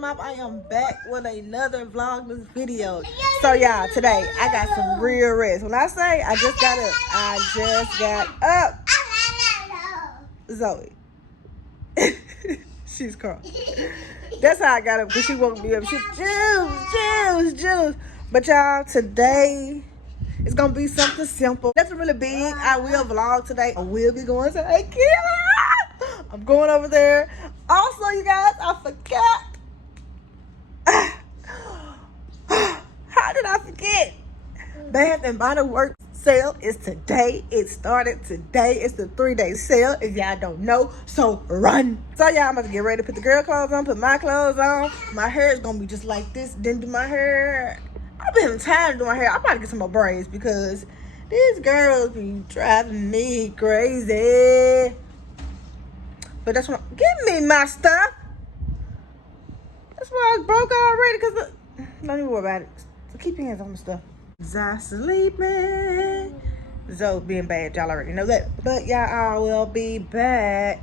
Sutton Mob. I am back with another Vlogmas video. So y'all, today I got some real rest. When I say I just got up, Zoe. She's crying. That's how I got up, because she woke me up. She juice. But y'all, today it's gonna be something simple. Nothing really big. I will vlog today. I will be going to Ikea. I'm going over there. Also, you guys, I forgot. How did I forget? Bath and Body Works sale is today. It started today. It's the 3-day sale, if y'all don't know. So run. So y'all, I'm about to get ready to put the girl clothes on, put my clothes on. My hair is gonna be just like this. Didn't do my hair. I've been having time to do my hair. I'm about to get some more braids because these girls be driving me crazy. But that's what. Give me my stuff. That's why I was broke already. Cause don't even worry about it. So keep your hands on the stuff. Zoe sleeping. Zoe being bad, y'all already know that. But y'all, I will be back.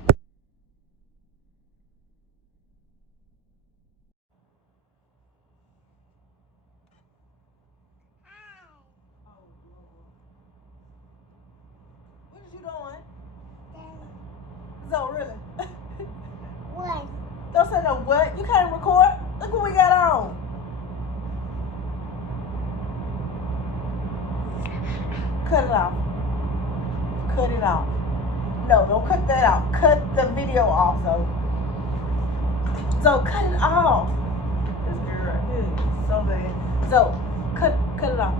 What is you doing? Zoe, really? What? Don't say no what. You can't record. Look what we got on. Cut it off. Cut it off. No, don't cut that off. Cut the video off, so cut it off. This girl right here is so bad. So cut it off.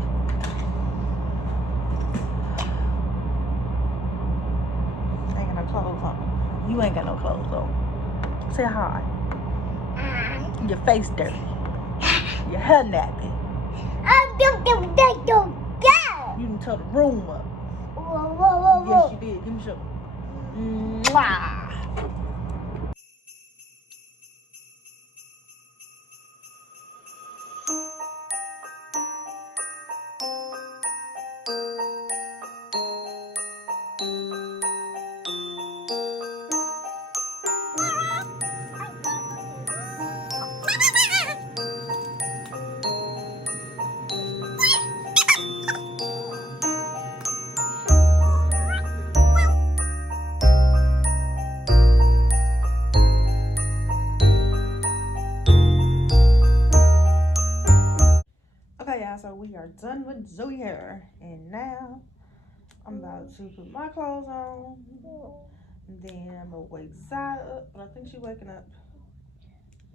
I ain't got no clothes on. You ain't got no clothes on. Say hi. Your face dirty. Your hair nappy. You done tore the room up. Yes, you did. Give me some. Mwah. So we are done with Zoe hair, and now I'm about to put my clothes on, and then I'm gonna wake Zai up, but I think she's waking up.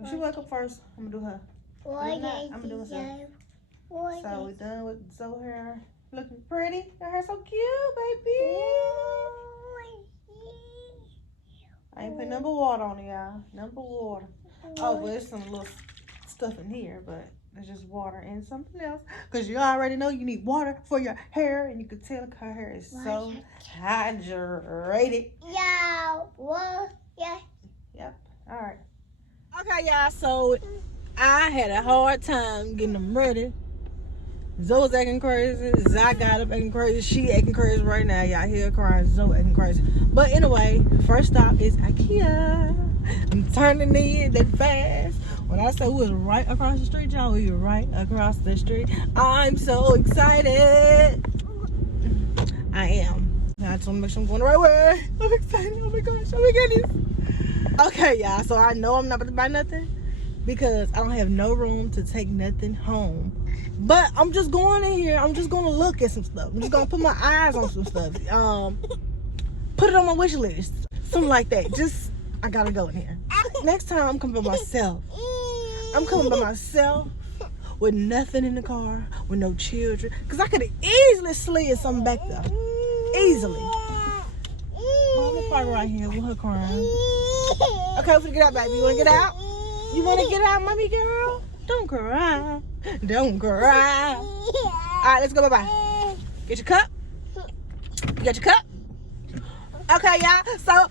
If she wake up first, I'm gonna do her. If not, I'm gonna do myself. So we done with Zoe hair, looking pretty. Her hair so cute, baby. I ain't put number water on it, y'all. Number water. Oh, well, there's some little stuff in here, but it's just water and something else. Because you already know you need water for your hair. And you can tell her hair is so hydrated. Yeah. Well, yeah. Yep. All right. Okay, y'all. So I had a hard time getting them ready. Zoe's acting crazy. Zai got up acting crazy. She acting crazy right now. Y'all hear her crying. Zoe acting crazy. But anyway, first stop is Ikea. I'm turning in that fast. When I say we was right across the street, y'all, we were right across the street. I'm so excited. I am. I just want to make sure I'm going the right way. I'm excited. Oh my gosh. Oh my goodness. Okay, y'all. So I know I'm not about to buy nothing because I don't have no room to take nothing home. But I'm just going in here. I'm just going to look at some stuff. I'm just going to put my eyes on some stuff. Put it on my wish list. Something like that. Just, I got to go in here. Next time, I'm coming by myself. I'm coming by myself with nothing in the car, with no children. Because I could have easily slid something back there. Easily. Mom, let me park right here with her crying. Okay, we're get out, baby. You want to get out? You want to get out, mommy girl? Don't cry. Don't cry. All right, let's go. Bye-bye. Get your cup. You got your cup? Okay, y'all. So,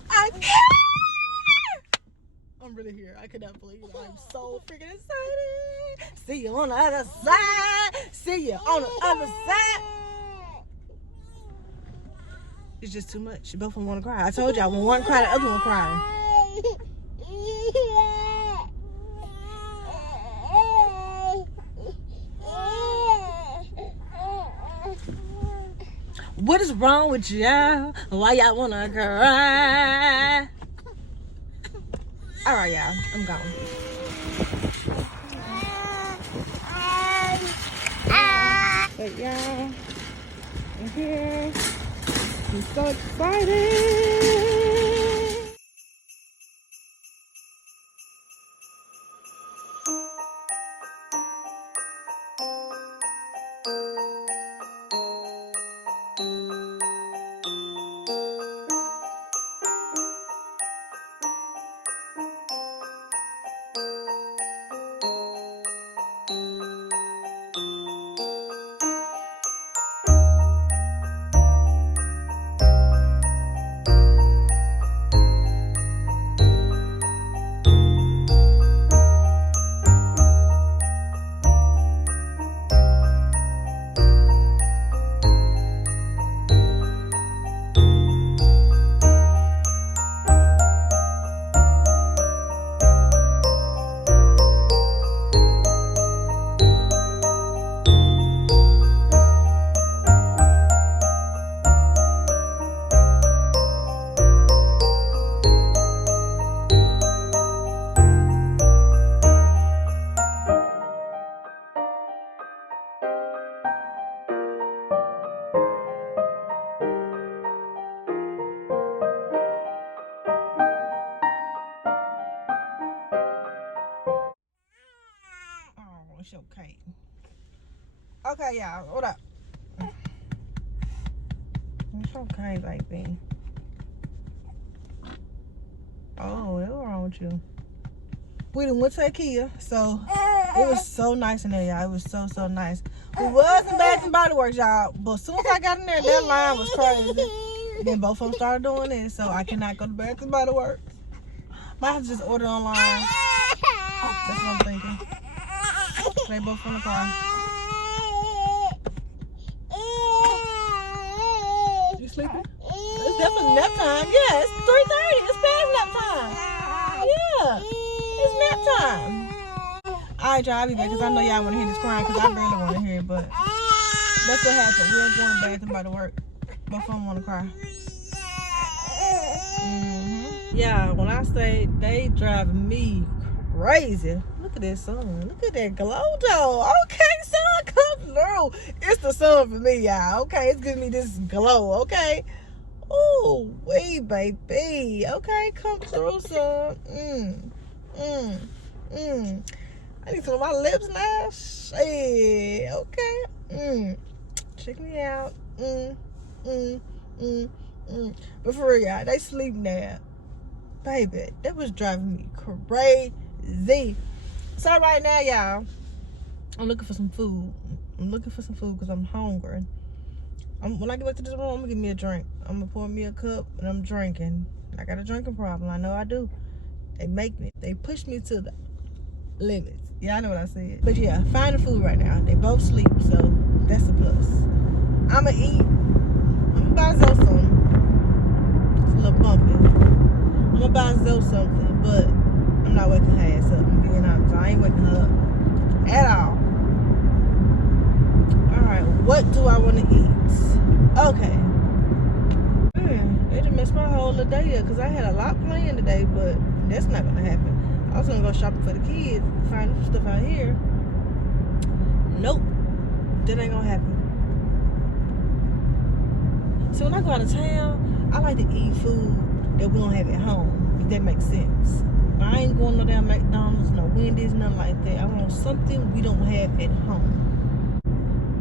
I'm really here. I cannot believe it. I'm so freaking excited. See you on the other side. See you on the other side. It's just too much. Both of them want to cry. I told y'all, when one cry, the other one crying. What is wrong with y'all? Why y'all wanna cry? All right, y'all. I'm gone. But y'all, I'm here. I'm so excited. Oh, it's okay. Okay, y'all. Hold up. It's okay, baby. Oh, what's wrong with you? We done went to Ikea, so it was so nice in there, y'all. It was so nice. We was in Bath and Body Works, y'all, but as soon as I got in there, that line was crazy. Then both of them started doing it, so I cannot go to Bath and Body Works. Might have to just order online. That's what I'm thinking. They both in the car. You sleeping? It's definitely nap time. Yeah, it's 3:30. It's past nap time. Yeah, it's nap time. All right, y'all, I'll be back because I know y'all want to hear this crying because I really want to hear it, but that's what happened. We ain't going to Bath and Body Works. Both of them want to cry. Yeah, when I say they driving me crazy. Look at that sun. Look at that glow, though. Okay, sun, come through. It's the sun for me, y'all. Okay, it's giving me this glow, okay? Ooh, wee, baby. Okay, come through, son. I need some of my lips now. Shit, okay. Check me out. But for real, y'all, they sleep now. Baby, that was driving me crazy. So right now, y'all, I'm looking for some food. Because I'm hungry. When I get back to this room, I'm gonna get me a drink. I'm gonna pour me a cup and I'm drinking. I got a drinking problem. I know I do. They push me to the limits. Yeah, I know what I said. But yeah, find the food right now. They both sleep, so that's a plus. I'ma eat. I'm gonna buy Zoe something. It's a little bumpy. I'm gonna buy Zoe something, but I'm not waking her ass up. I'm being honest. I ain't waking her up at all. Alright, what do I want to eat? Okay. They just messed my whole little day up because I had a lot planned today, but that's not gonna happen. I was gonna go shopping for the kids, find some stuff out here. Nope. That ain't gonna happen. So when I go out of town, I like to eat food that we don't have at home, if that makes sense. I ain't going no damn McDonald's, no Wendy's, nothing like that. I want something we don't have at home.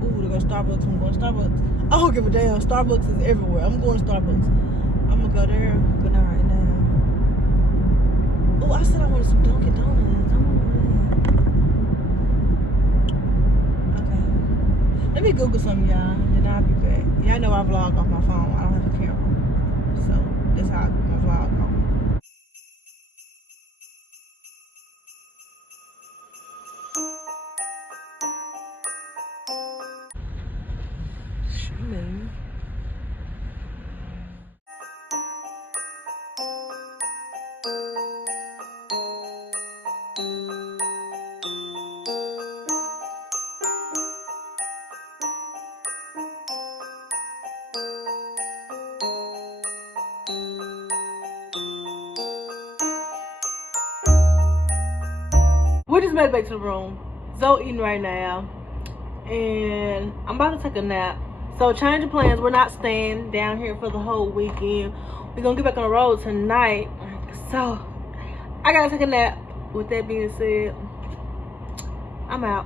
Ooh, they go Starbucks. I'm going to Starbucks. I don't give a damn. Starbucks is everywhere. I'm going to Starbucks. I'm going to go there, but not right now. Oh, I said I wanted some Dunkin' Donuts. I want that. Okay. Let me Google something, y'all, and then I'll be back. Y'all know I vlog off my phone. I don't have a camera. So, that's how I do my vlog on. Man. we just made it back to the room. Zoe eating right now. And I'm about to take a nap. So change of plans. We're not staying down here for the whole weekend. We're gonna get back on the road tonight. So I gotta take a nap. With that being said, I'm out.